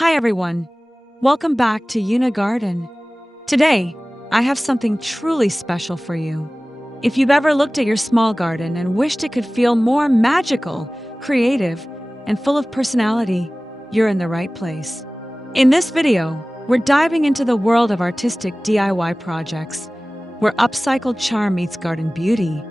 Hi everyone, welcome back to Yuna Garden. Today, I have something truly special for you. If you've ever looked at your small garden and wished it could feel more magical, creative, and full of personality, you're in the right place. In this video, we're diving into the world of artistic DIY projects, where upcycled charm meets garden beauty.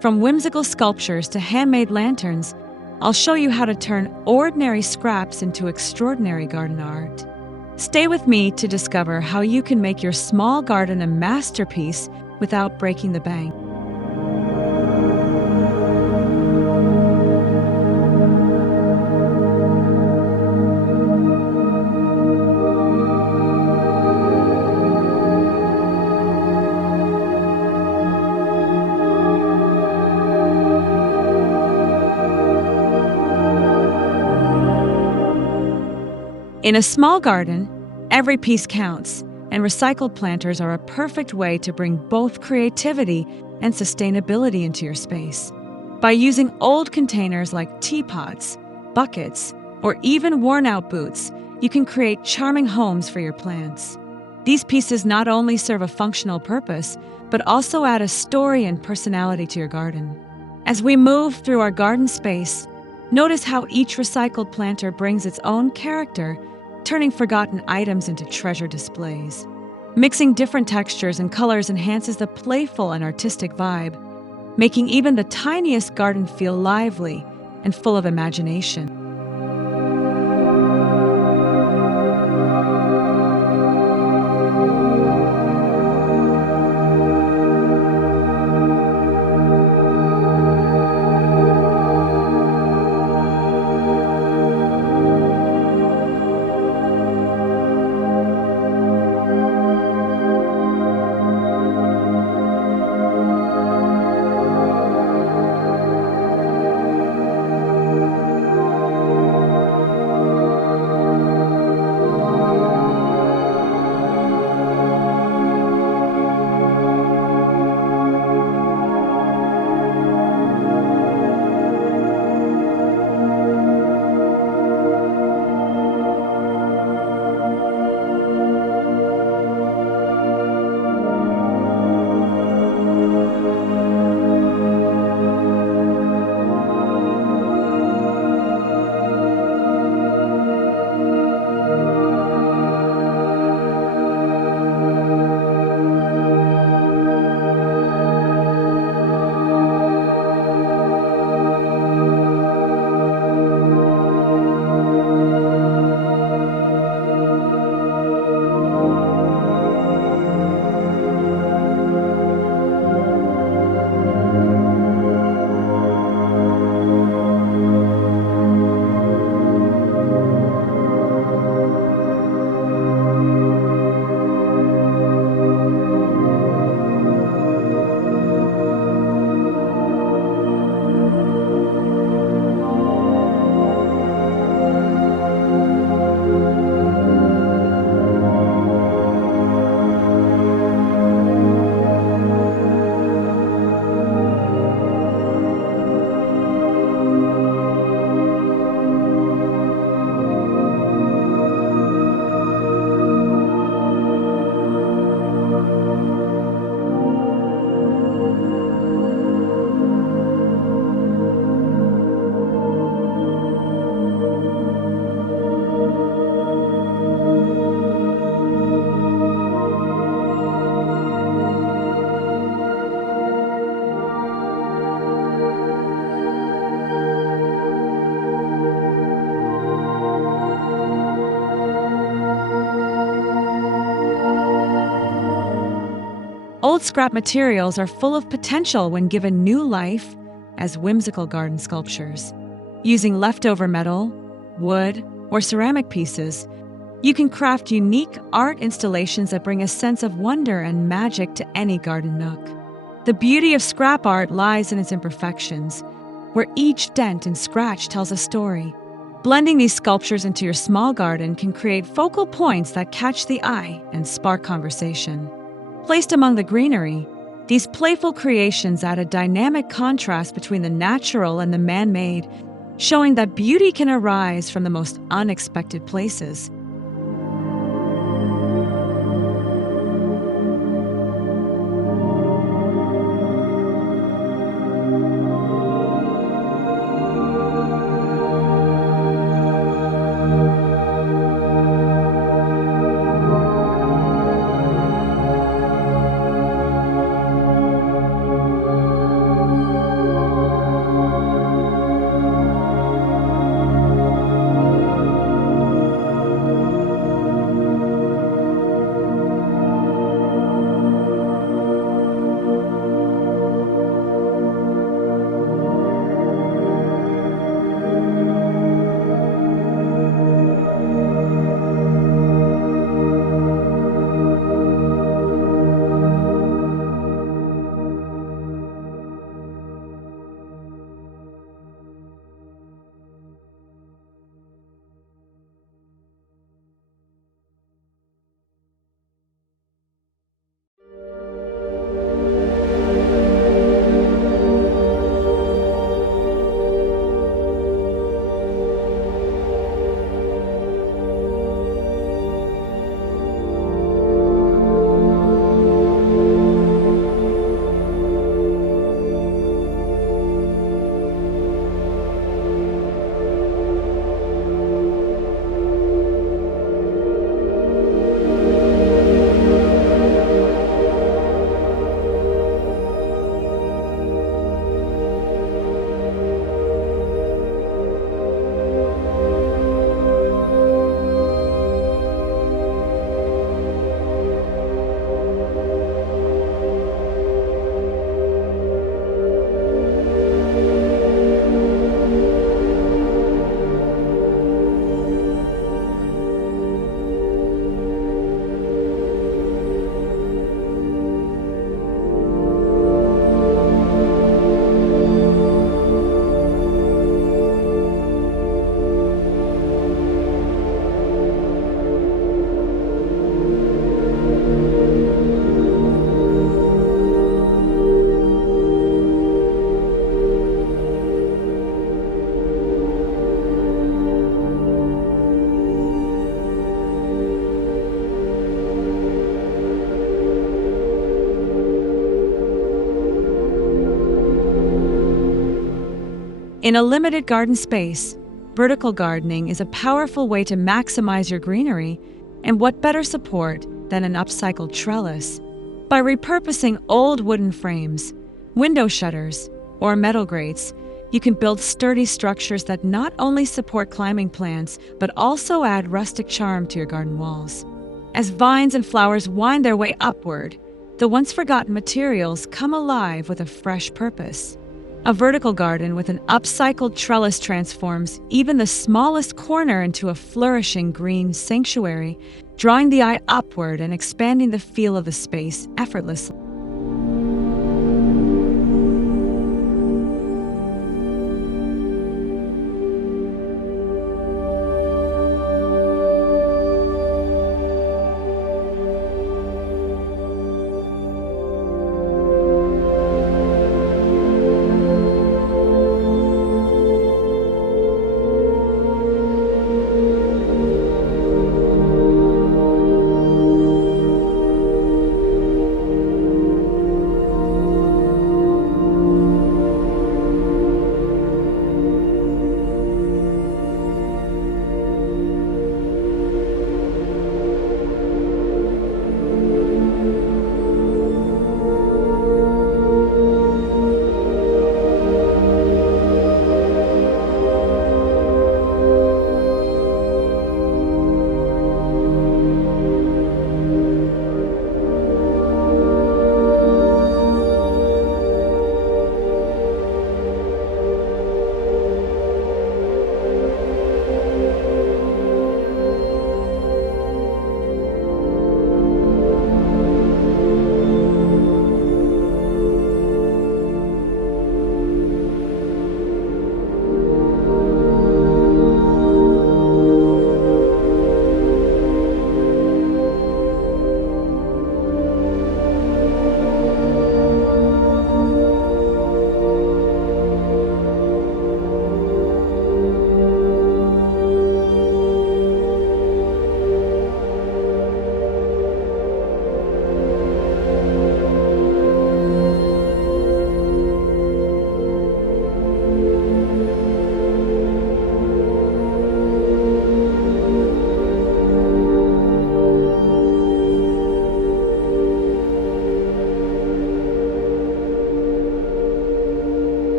From whimsical sculptures to handmade lanterns, I'll show you how to turn ordinary scraps into extraordinary garden art. Stay with me to discover how you can make your small garden a masterpiece without breaking the bank. In a small garden, every piece counts, and recycled planters are a perfect way to bring both creativity and sustainability into your space. By using old containers like teapots, buckets, or even worn-out boots, you can create charming homes for your plants. These pieces not only serve a functional purpose, but also add a story and personality to your garden. As we move through our garden space, notice how each recycled planter brings its own character, turning forgotten items into treasure displays. Mixing different textures and colors enhances the playful and artistic vibe, making even the tiniest garden feel lively and full of imagination. Old scrap materials are full of potential when given new life as whimsical garden sculptures. Using leftover metal, wood, or ceramic pieces, you can craft unique art installations that bring a sense of wonder and magic to any garden nook. The beauty of scrap art lies in its imperfections, where each dent and scratch tells a story. Blending these sculptures into your small garden can create focal points that catch the eye and spark conversation. Placed among the greenery, these playful creations add a dynamic contrast between the natural and the man-made, showing that beauty can arise from the most unexpected places. In a limited garden space, vertical gardening is a powerful way to maximize your greenery, and what better support than an upcycled trellis? By repurposing old wooden frames, window shutters, or metal grates, you can build sturdy structures that not only support climbing plants, but also add rustic charm to your garden walls. As vines and flowers wind their way upward, the once-forgotten materials come alive with a fresh purpose. A vertical garden with an upcycled trellis transforms even the smallest corner into a flourishing green sanctuary, drawing the eye upward and expanding the feel of the space effortlessly.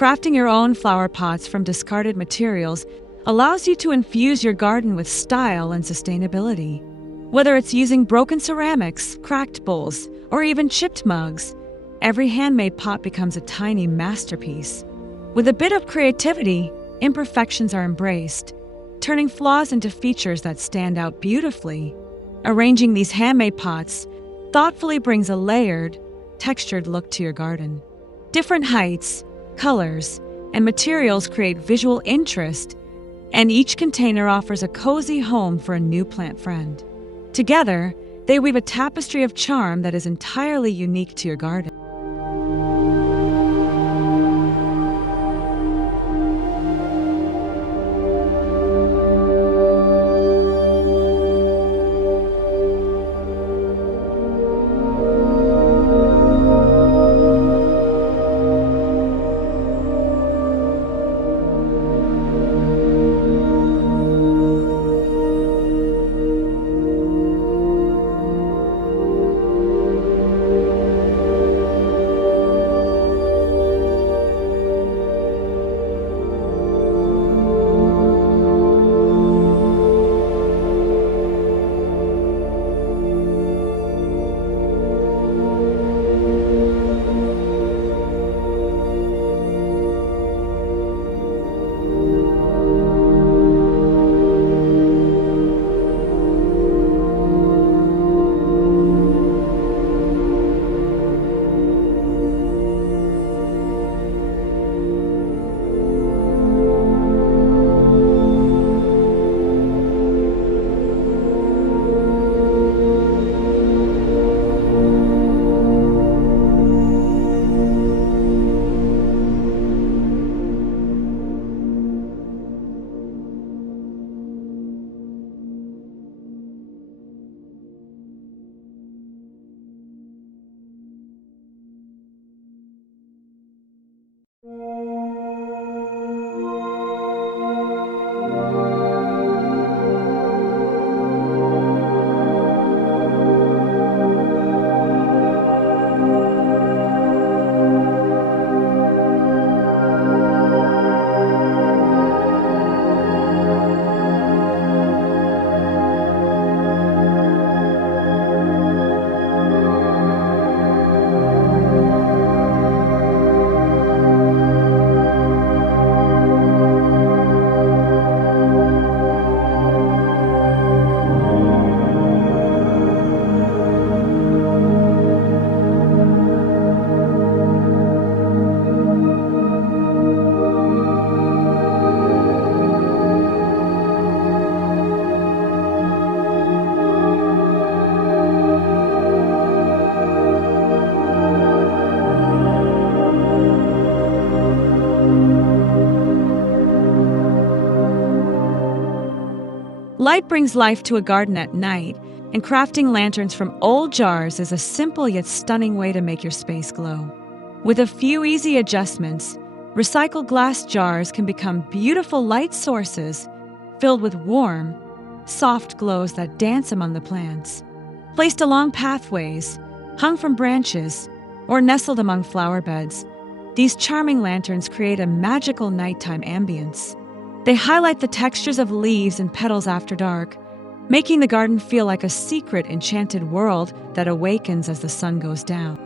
Crafting your own flower pots from discarded materials allows you to infuse your garden with style and sustainability. Whether it's using broken ceramics, cracked bowls, or even chipped mugs, every handmade pot becomes a tiny masterpiece. With a bit of creativity, imperfections are embraced, turning flaws into features that stand out beautifully. Arranging these handmade pots thoughtfully brings a layered, textured look to your garden. Different heights, colors, and materials create visual interest, and each container offers a cozy home for a new plant friend. Together, they weave a tapestry of charm that is entirely unique to your garden. Light brings life to a garden at night, and crafting lanterns from old jars is a simple yet stunning way to make your space glow. With a few easy adjustments, recycled glass jars can become beautiful light sources filled with warm, soft glows that dance among the plants. Placed along pathways, hung from branches, or nestled among flower beds, these charming lanterns create a magical nighttime ambience. They highlight the textures of leaves and petals after dark, making the garden feel like a secret, enchanted world that awakens as the sun goes down.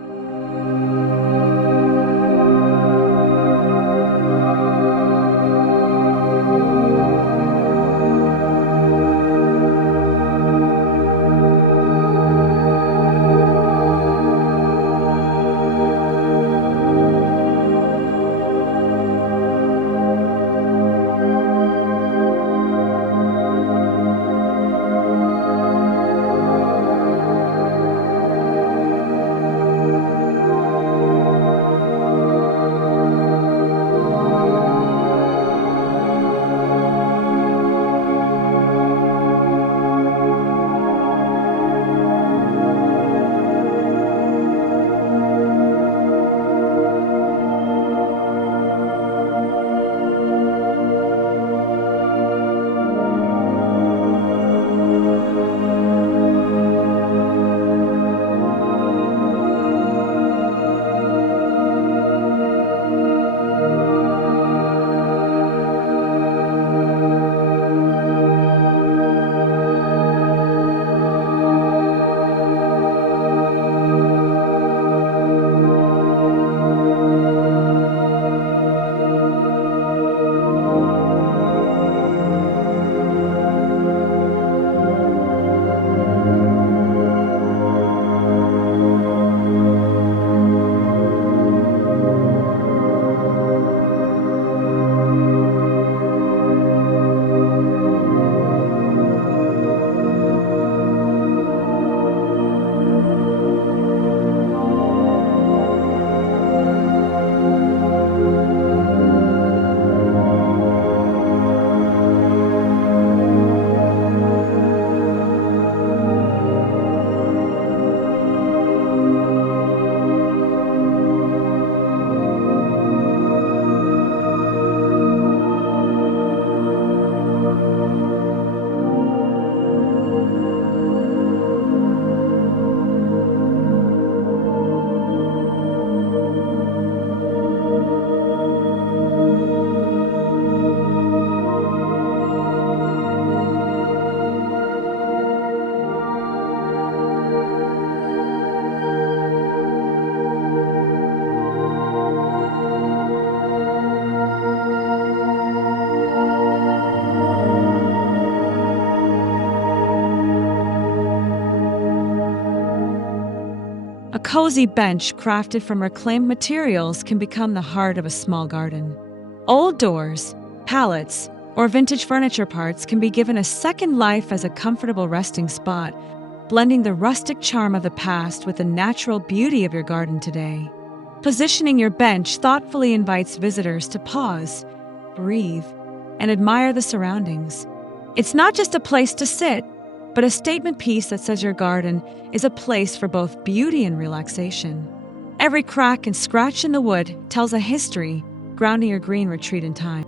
A cozy bench crafted from reclaimed materials can become the heart of a small garden. Old doors, pallets, or vintage furniture parts can be given a second life as a comfortable resting spot, blending the rustic charm of the past with the natural beauty of your garden today. Positioning your bench thoughtfully invites visitors to pause, breathe, and admire the surroundings. It's not just a place to sit, but a statement piece that says your garden is a place for both beauty and relaxation. Every crack and scratch in the wood tells a history, grounding your green retreat in time.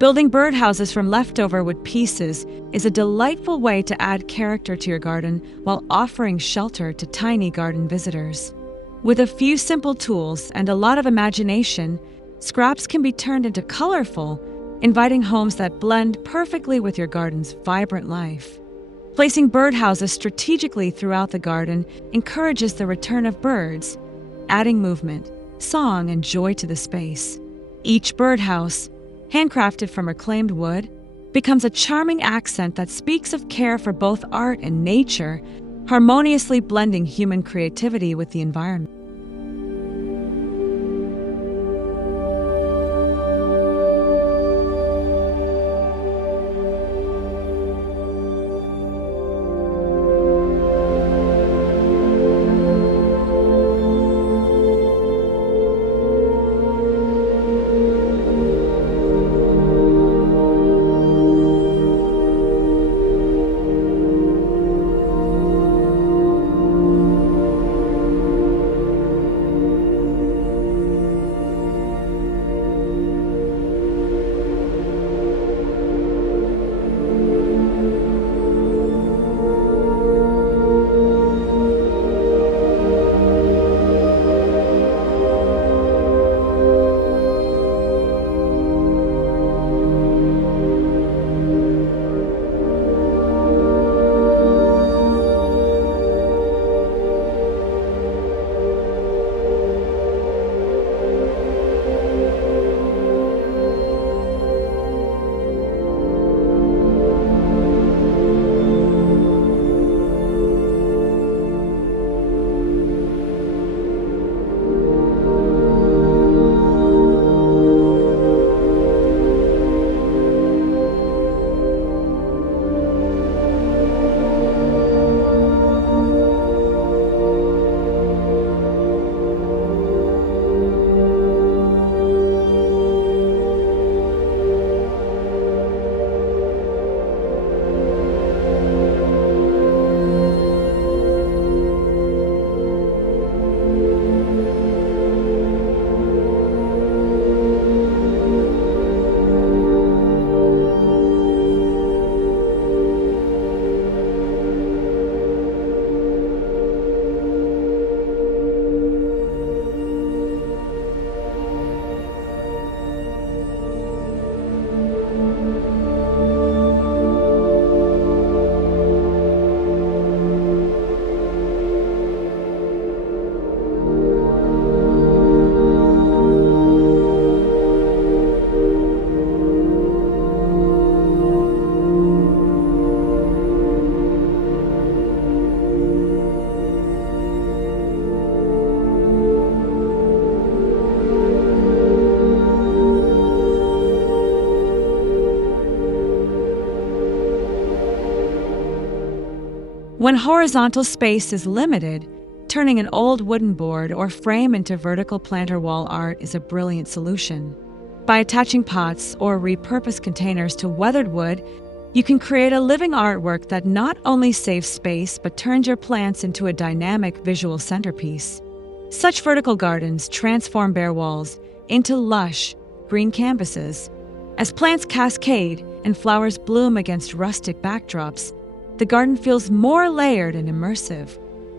Building birdhouses from leftover wood pieces is a delightful way to add character to your garden while offering shelter to tiny garden visitors. With a few simple tools and a lot of imagination, scraps can be turned into colorful, inviting homes that blend perfectly with your garden's vibrant life. Placing birdhouses strategically throughout the garden encourages the return of birds, adding movement, song, and joy to the space. Each birdhouse, handcrafted from reclaimed wood, becomes a charming accent that speaks of care for both art and nature, harmoniously blending human creativity with the environment. When horizontal space is limited, turning an old wooden board or frame into vertical planter wall art is a brilliant solution. By attaching pots or repurposed containers to weathered wood, you can create a living artwork that not only saves space but turns your plants into a dynamic visual centerpiece. Such vertical gardens transform bare walls into lush, green canvases. As plants cascade and flowers bloom against rustic backdrops, the garden feels more layered and immersive.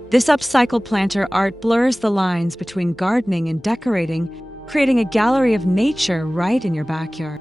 This upcycled planter art blurs the lines between gardening and decorating, creating a gallery of nature right in your backyard.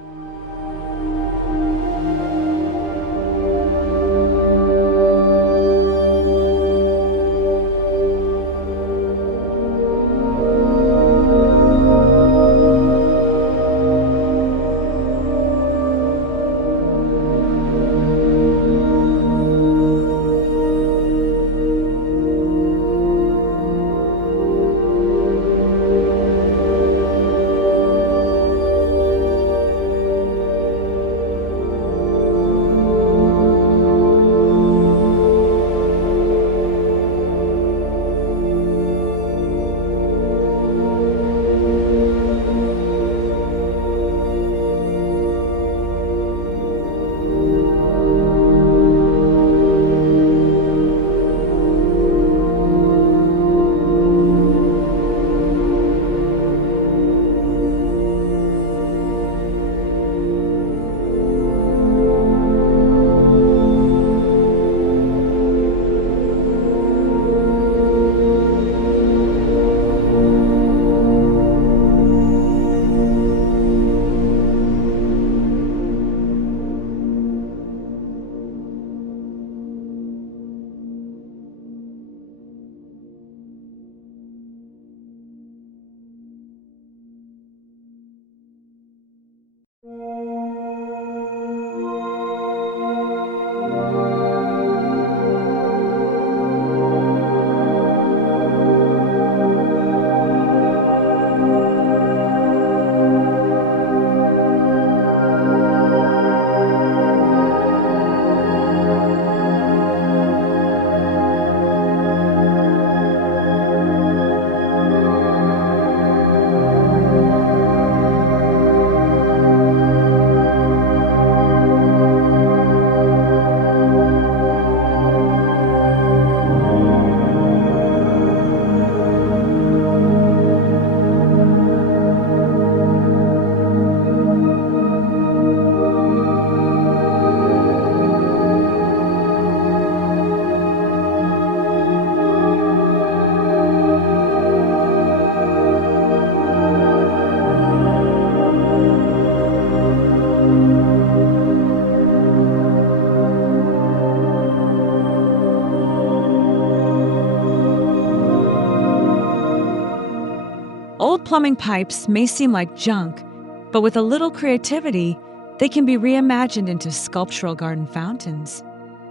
Old plumbing pipes may seem like junk, but with a little creativity, they can be reimagined into sculptural garden fountains.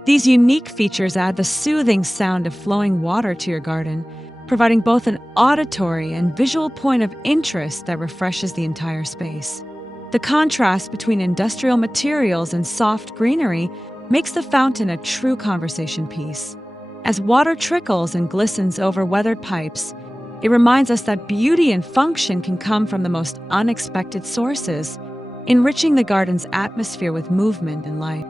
These unique features add the soothing sound of flowing water to your garden, providing both an auditory and visual point of interest that refreshes the entire space. The contrast between industrial materials and soft greenery makes the fountain a true conversation piece. As water trickles and glistens over weathered pipes, it reminds us that beauty and function can come from the most unexpected sources, enriching the garden's atmosphere with movement and life.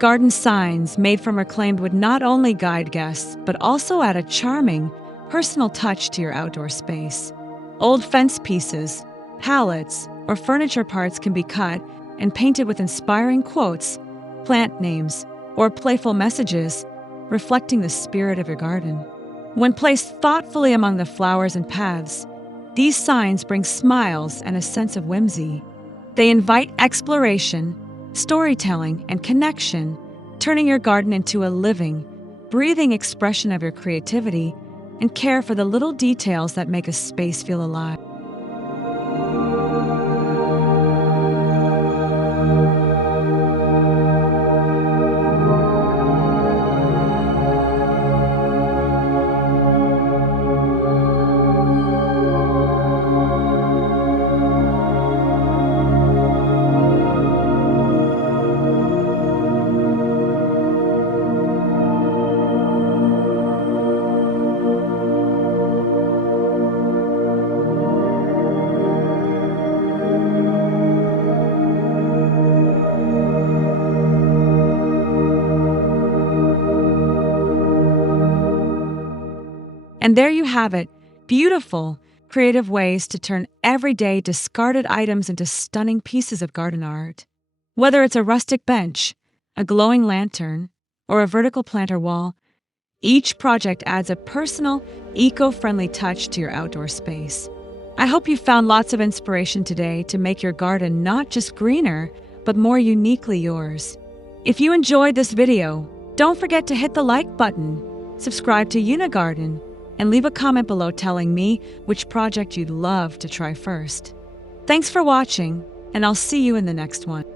Garden signs made from reclaimed wood not only guide guests, but also add a charming, personal touch to your outdoor space. Old fence pieces, pallets, or furniture parts can be cut and painted with inspiring quotes, plant names, or playful messages, reflecting the spirit of your garden. When placed thoughtfully among the flowers and paths, these signs bring smiles and a sense of whimsy. They invite exploration, storytelling, and connection, turning your garden into a living, breathing expression of your creativity and care for the little details that make a space feel alive. And there you have it, beautiful, creative ways to turn everyday discarded items into stunning pieces of garden art. Whether it's a rustic bench, a glowing lantern, or a vertical planter wall, each project adds a personal, eco-friendly touch to your outdoor space. I hope you found lots of inspiration today to make your garden not just greener, but more uniquely yours. If you enjoyed this video, don't forget to hit the like button, subscribe to Yuna Garden, and leave a comment below telling me which project you'd love to try first. Thanks for watching, and I'll see you in the next one.